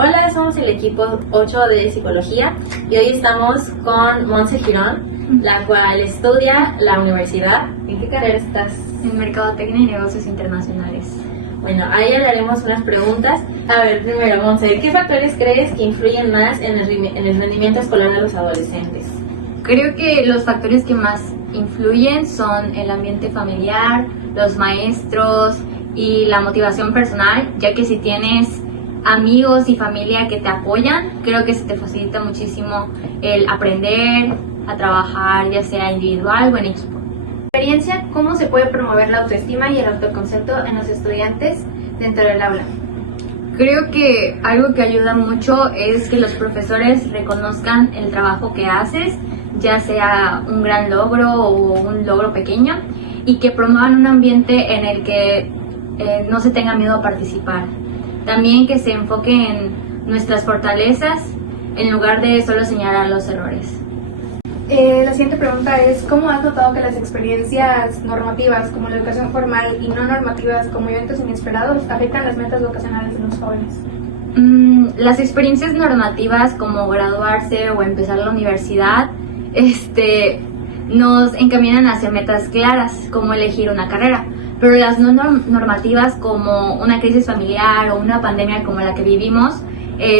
Hola, somos el equipo 8 de Psicología y hoy estamos con Montse Girón, la cual estudia la universidad. ¿En qué carrera estás? En Mercadotecnia y Negocios Internacionales. Bueno, ahí le haremos unas preguntas. A ver, primero, Montse, ¿qué factores crees que influyen más en el rendimiento escolar de los adolescentes? Creo que los factores que más influyen son el ambiente familiar, los maestros y la motivación personal, ya que si tienes amigos y familia que te apoyan, creo que se te facilita muchísimo el aprender a trabajar, ya sea individual o en equipo. Experiencia, ¿cómo se puede promover la autoestima y el autoconcepto en los estudiantes dentro del aula? Creo que algo que ayuda mucho es que los profesores reconozcan el trabajo que haces, ya sea un gran logro o un logro pequeño, y que promuevan un ambiente en el que no se tenga miedo a participar. También que se enfoque en nuestras fortalezas en lugar de solo señalar los errores. La siguiente pregunta es, ¿cómo has notado que las experiencias normativas como la educación formal y no normativas como eventos inesperados afectan las metas vocacionales de los jóvenes? Las experiencias normativas como graduarse o empezar la universidad nos encaminan hacia metas claras, como elegir una carrera. Pero las no normativas como una crisis familiar o una pandemia como la que vivimos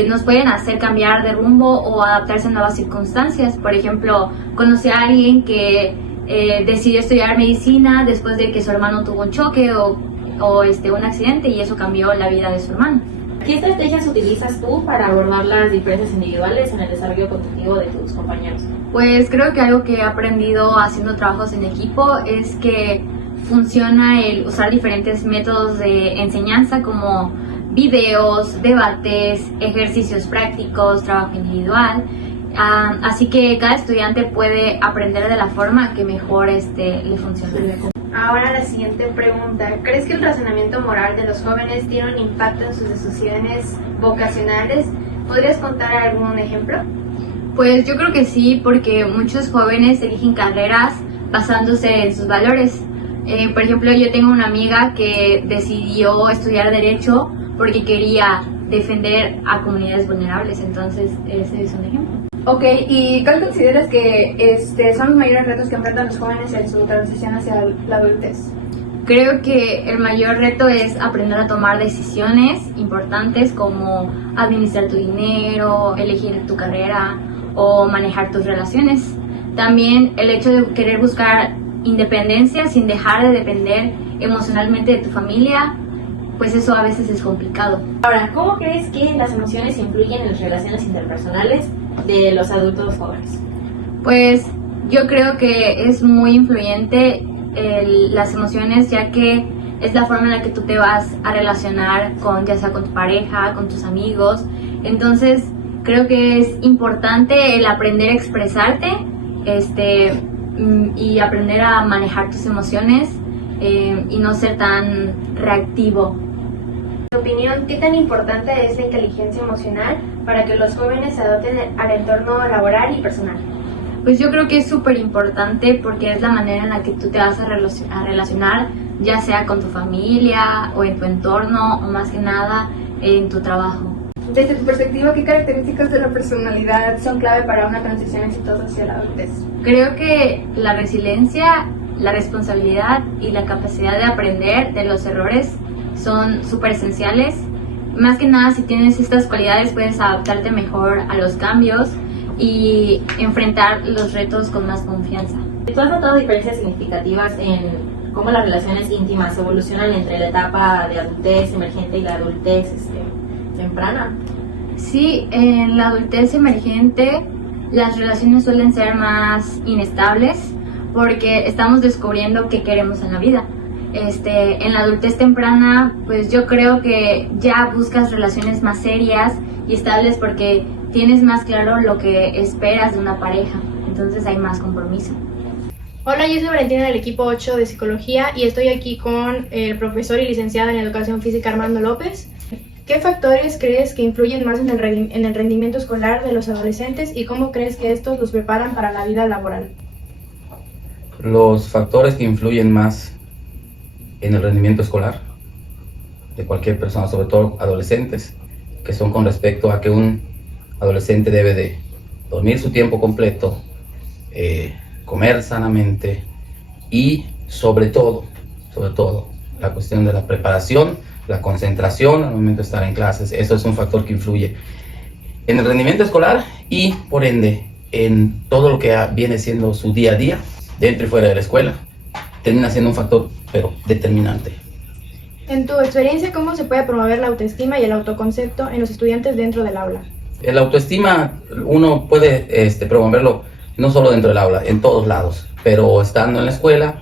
nos pueden hacer cambiar de rumbo o adaptarse a nuevas circunstancias. Por ejemplo, conocí a alguien que decidió estudiar medicina después de que su hermano tuvo un choque o un accidente, y eso cambió la vida de su hermano. ¿Qué estrategias utilizas tú para abordar las diferencias individuales en el desarrollo cognitivo de tus compañeros? Pues creo que algo que he aprendido haciendo trabajos en equipo es que funciona el usar diferentes métodos de enseñanza como videos, debates, ejercicios prácticos, trabajo individual. Así que cada estudiante puede aprender de la forma que mejor le funcione. Ahora la siguiente pregunta. ¿Crees que el razonamiento moral de los jóvenes tiene un impacto en sus decisiones vocacionales? ¿Podrías contar algún ejemplo? Pues yo creo que sí, porque muchos jóvenes eligen carreras basándose en sus valores. Por ejemplo, yo tengo una amiga que decidió estudiar Derecho porque quería defender a comunidades vulnerables, entonces ese es un ejemplo. Ok, ¿y cuál consideras que son los mayores retos que enfrentan los jóvenes en su transición hacia la adultez? Creo que el mayor reto es aprender a tomar decisiones importantes como administrar tu dinero, elegir tu carrera o manejar tus relaciones. También el hecho de querer buscar independencia sin dejar de depender emocionalmente de tu familia, pues eso a veces es complicado. Ahora, ¿cómo crees que las emociones influyen en las relaciones interpersonales de los adultos jóvenes? Pues yo creo que es muy influyente las emociones, ya que es la forma en la que tú te vas a relacionar ya sea con tu pareja, con tus amigos. Entonces creo que es importante el aprender a expresarte y aprender a manejar tus emociones y no ser tan reactivo. En tu opinión, ¿qué tan importante es la inteligencia emocional para que los jóvenes se adapten al entorno laboral y personal? Pues yo creo que es súper importante porque es la manera en la que tú te vas a relacionar, ya sea con tu familia o en tu entorno, o más que nada en tu trabajo. Desde tu perspectiva, ¿qué características de la personalidad son clave para una transición exitosa hacia la adultez? Creo que la resiliencia, la responsabilidad y la capacidad de aprender de los errores son súper esenciales. Más que nada, si tienes estas cualidades, puedes adaptarte mejor a los cambios y enfrentar los retos con más confianza. ¿Tú has notado diferencias significativas en cómo las relaciones íntimas evolucionan entre la etapa de adultez emergente y la adultez temprana? Sí, en la adultez emergente las relaciones suelen ser más inestables porque estamos descubriendo qué queremos en la vida. En la adultez temprana, pues yo creo que ya buscas relaciones más serias y estables porque tienes más claro lo que esperas de una pareja, entonces hay más compromiso. Hola, yo soy Valentina del equipo 8 de Psicología y estoy aquí con el profesor y licenciado en Educación Física Armando López. ¿Qué factores crees que influyen más en el rendimiento escolar de los adolescentes y cómo crees que estos los preparan para la vida laboral? Los factores que influyen más en el rendimiento escolar de cualquier persona, sobre todo adolescentes, que son con respecto a que un adolescente debe de dormir su tiempo completo, comer sanamente y sobre todo, la cuestión de la preparación, la concentración al momento de estar en clases. Eso es un factor que influye en el rendimiento escolar y por ende en todo lo que viene siendo su día a día, dentro y fuera de la escuela. Termina siendo un factor, pero determinante. En tu experiencia, ¿cómo se puede promover la autoestima y el autoconcepto en los estudiantes dentro del aula? La autoestima uno puede promoverlo no solo dentro del aula, en todos lados, pero estando en la escuela,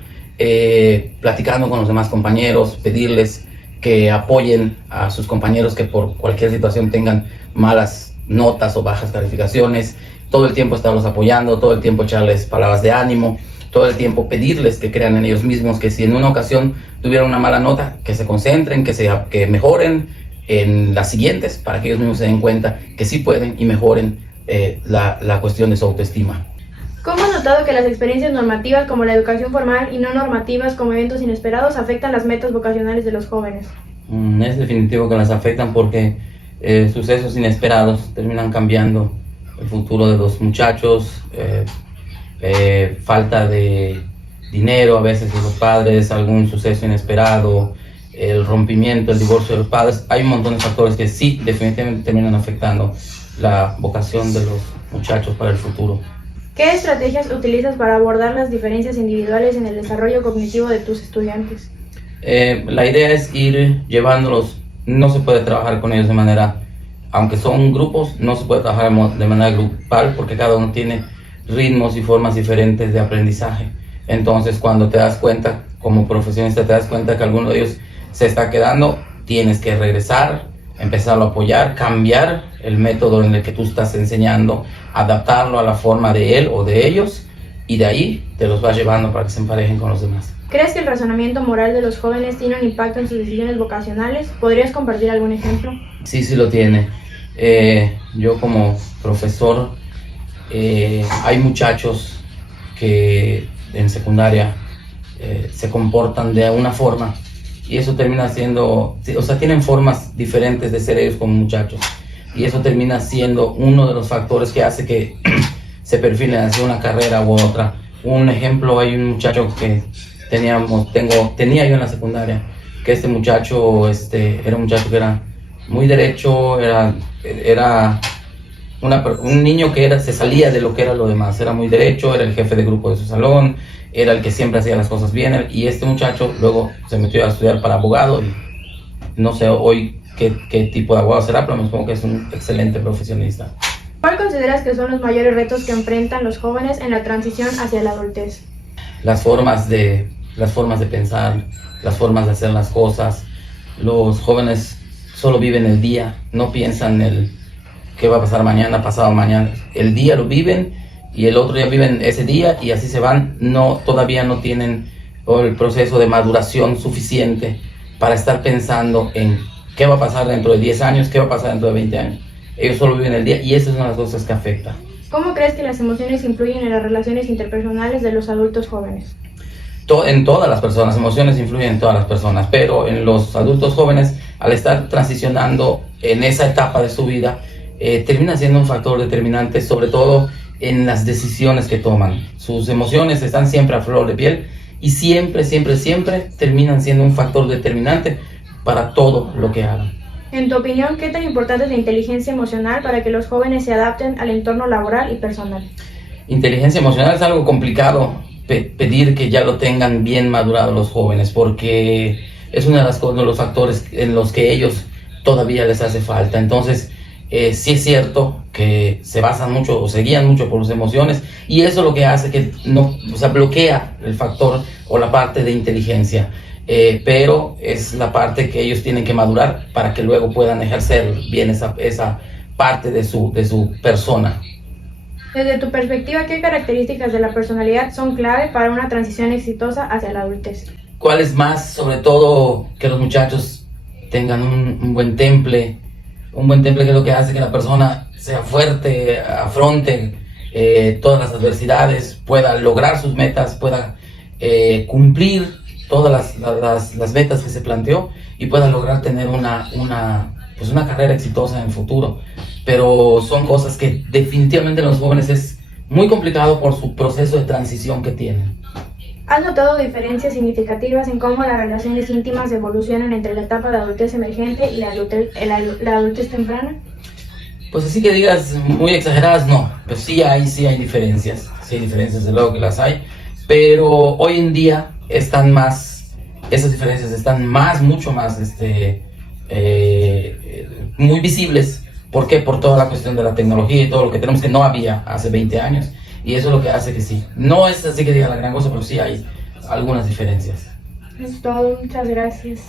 platicando con los demás compañeros, pedirles que apoyen a sus compañeros que por cualquier situación tengan malas notas o bajas calificaciones, todo el tiempo estarlos apoyando, todo el tiempo echarles palabras de ánimo, todo el tiempo pedirles que crean en ellos mismos, que si en una ocasión tuvieran una mala nota, que se concentren, que mejoren en las siguientes, para que ellos mismos se den cuenta que sí pueden y mejoren la cuestión de su autoestima. ¿Cómo has notado que las experiencias normativas como la educación formal y no normativas como eventos inesperados afectan las metas vocacionales de los jóvenes? Es definitivo que las afectan porque sucesos inesperados terminan cambiando el futuro de los muchachos, falta de dinero a veces de los padres, algún suceso inesperado, el rompimiento, el divorcio de los padres. Hay un montón de factores que sí definitivamente terminan afectando la vocación de los muchachos para el futuro. ¿Qué estrategias utilizas para abordar las diferencias individuales en el desarrollo cognitivo de tus estudiantes? La idea es ir llevándolos. No se puede trabajar con ellos de manera, aunque son grupos, no se puede trabajar de manera grupal porque cada uno tiene ritmos y formas diferentes de aprendizaje. Entonces, cuando te das cuenta, como profesionista, te das cuenta que alguno de ellos se está quedando, tienes que regresar, empezarlo a apoyar, cambiar el método en el que tú estás enseñando, adaptarlo a la forma de él o de ellos, y de ahí te los vas llevando para que se emparejen con los demás. ¿Crees que el razonamiento moral de los jóvenes tiene un impacto en sus decisiones vocacionales? ¿Podrías compartir algún ejemplo? Sí lo tiene. Yo como profesor, hay muchachos que en secundaria se comportan de una forma y eso termina siendo, o sea, tienen formas diferentes de ser ellos como muchachos y eso termina siendo uno de los factores que hace que se perfilen hacia una carrera u otra. Un ejemplo, hay un muchacho que tenía yo en la secundaria, que este muchacho era un muchacho que era muy derecho, era un niño que se salía de lo que era lo demás, era muy derecho, era el jefe de grupo de su salón, era el que siempre hacía las cosas bien, y este muchacho luego se metió a estudiar para abogado y no sé hoy qué tipo de abogado será, pero me supongo que es un excelente profesionista. ¿Cuál consideras que son los mayores retos que enfrentan los jóvenes en la transición hacia la adultez? Las formas de pensar, las formas de hacer las cosas. Los jóvenes solo viven el día, no piensan el qué va a pasar mañana, pasado mañana. El día lo viven y el otro día viven ese día y así se van. Todavía no tienen el proceso de maduración suficiente para estar pensando en qué va a pasar dentro de 10 años, qué va a pasar dentro de 20 años. Ellos solo viven el día y esa es una de las cosas que afecta. ¿Cómo crees que las emociones influyen en las relaciones interpersonales de los adultos jóvenes? En todas las personas, emociones influyen en todas las personas, pero en los adultos jóvenes, al estar transicionando en esa etapa de su vida, termina siendo un factor determinante, sobre todo en las decisiones que toman. Sus emociones están siempre a flor de piel y siempre terminan siendo un factor determinante para todo lo que hagan. En tu opinión, ¿qué tan importante es la inteligencia emocional para que los jóvenes se adapten al entorno laboral y personal? Inteligencia emocional es algo complicado pedir que ya lo tengan bien madurado los jóvenes, porque es uno de los factores en los que ellos todavía les hace falta. Entonces, sí es cierto que se basan mucho o se guían mucho por sus emociones y eso es lo que hace que bloquea el factor o la parte de inteligencia. Pero es la parte que ellos tienen que madurar para que luego puedan ejercer bien esa parte de su persona. Desde tu perspectiva, ¿qué características de la personalidad son clave para una transición exitosa hacia la adultez? ¿Cuál es más? Sobre todo que los muchachos tengan un buen temple. Un buen temple que es lo que hace que la persona sea fuerte, afronte todas las adversidades, pueda lograr sus metas, pueda cumplir todas las metas que se planteó y pueda lograr tener una pues una carrera exitosa en el futuro. Pero son cosas que definitivamente en los jóvenes es muy complicado por su proceso de transición que tienen. ¿Has notado diferencias significativas en cómo las relaciones íntimas evolucionan entre la etapa de adultez emergente y la adultez temprana? Pues así que digas muy exageradas, no, pues sí hay diferencias, de luego que las hay, pero hoy en día esas diferencias están mucho más, muy visibles. ¿Por qué? Por toda la cuestión de la tecnología y todo lo que tenemos que no había hace 20 años, y eso es lo que hace que sí, no es así que diga la gran cosa, pero sí hay algunas diferencias. Es todo, muchas gracias.